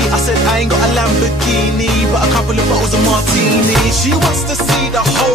I said I ain't got a Lamborghini, but a couple of bottles of martini. She wants to see the whole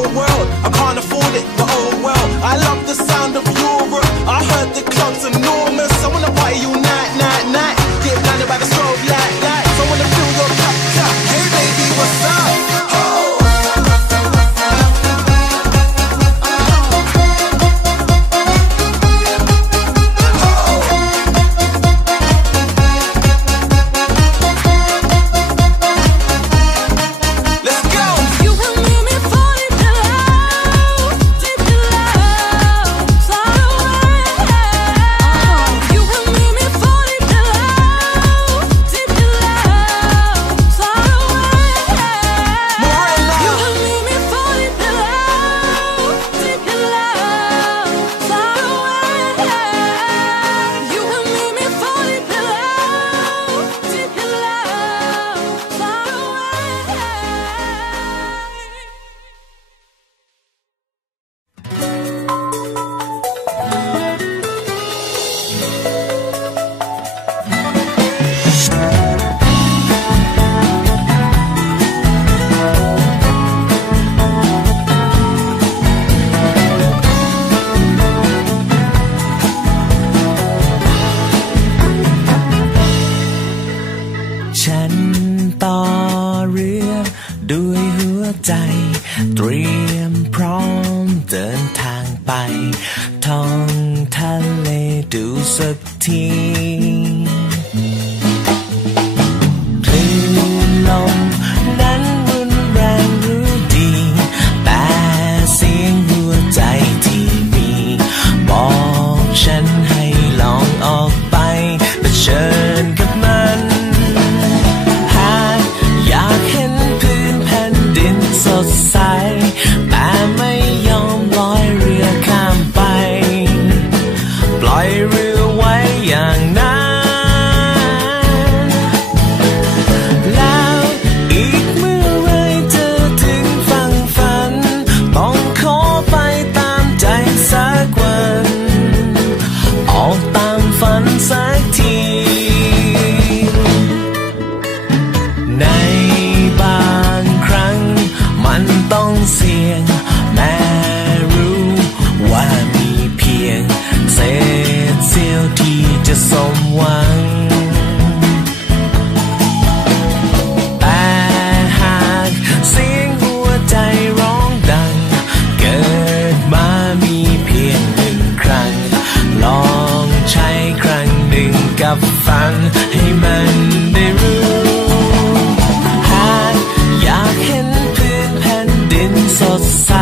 so sad.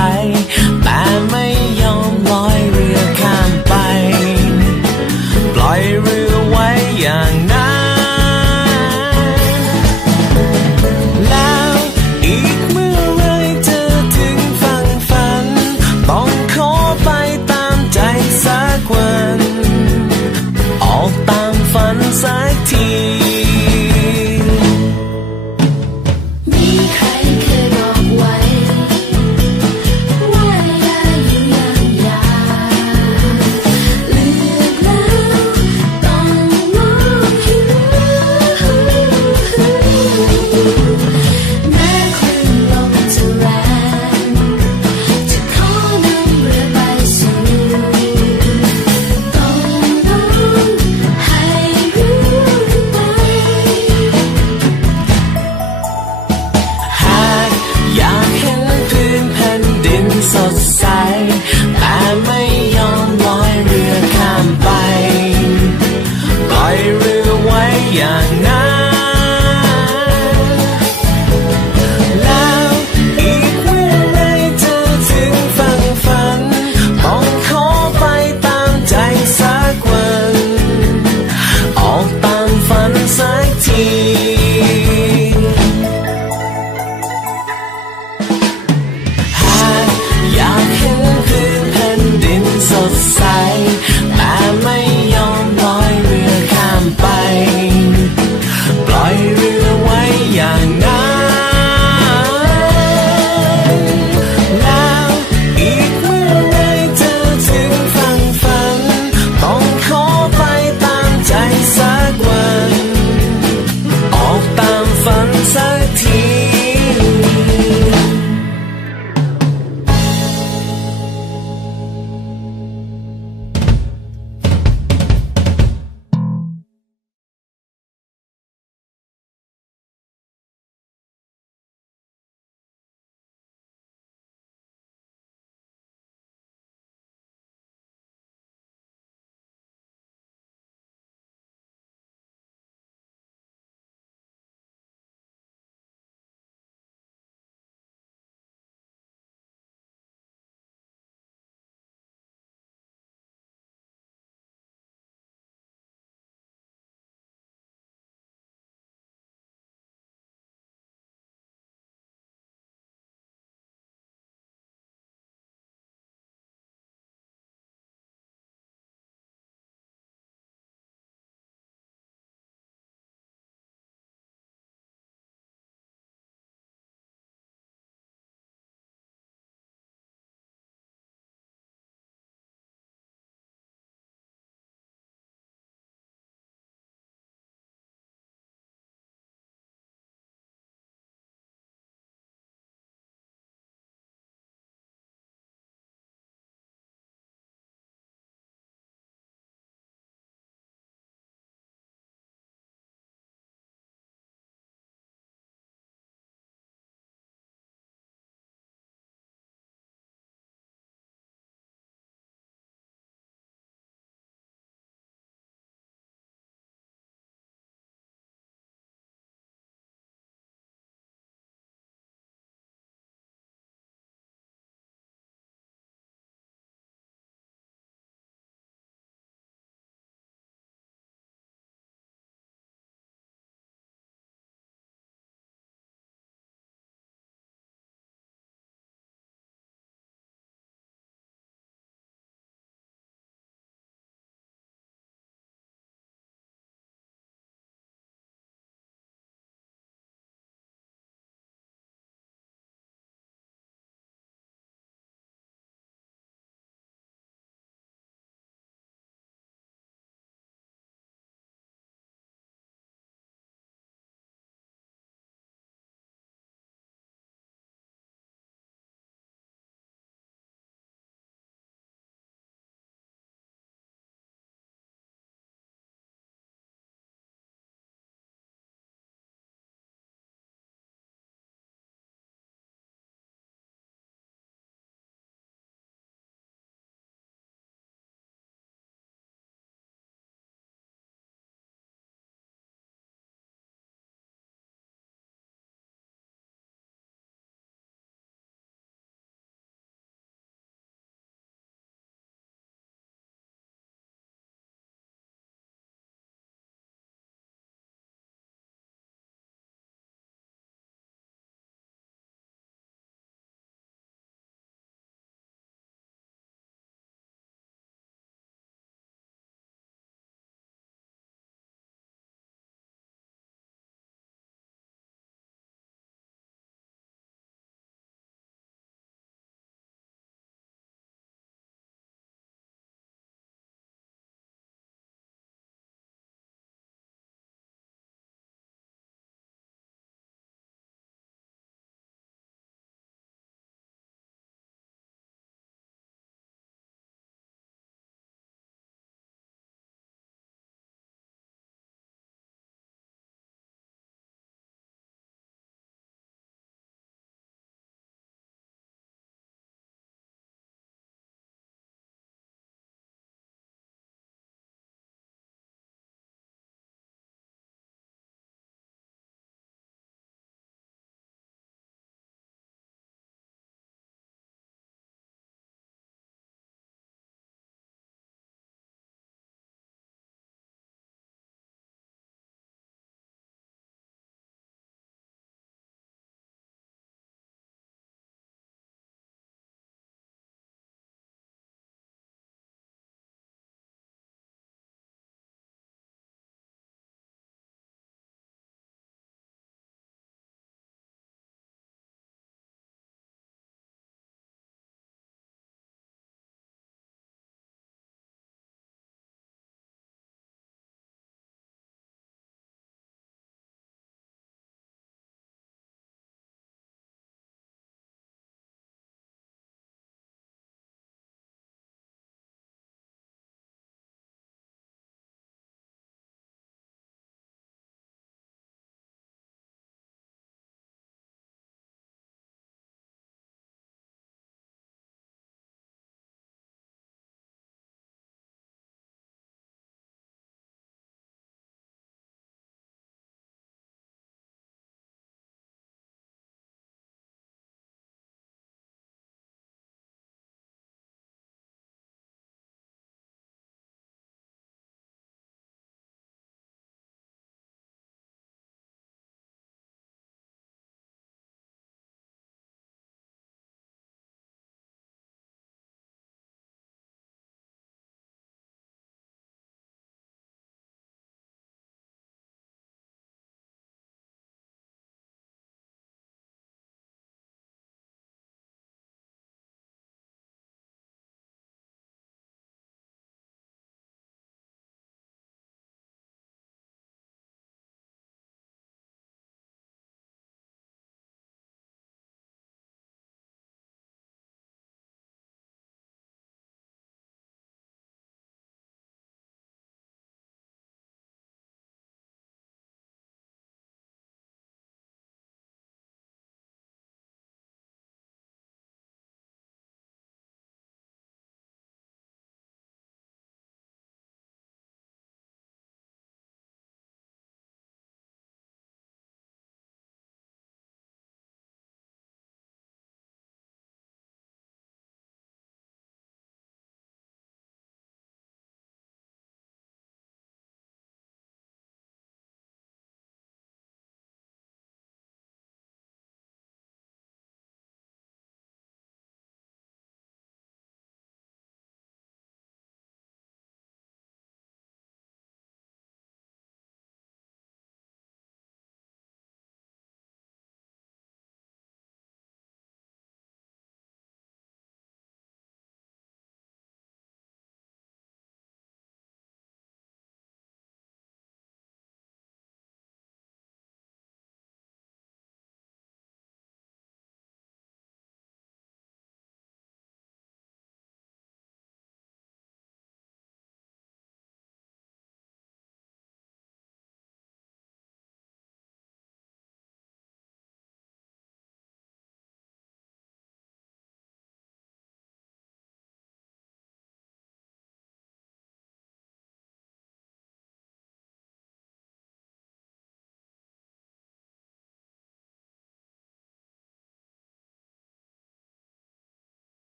呀那。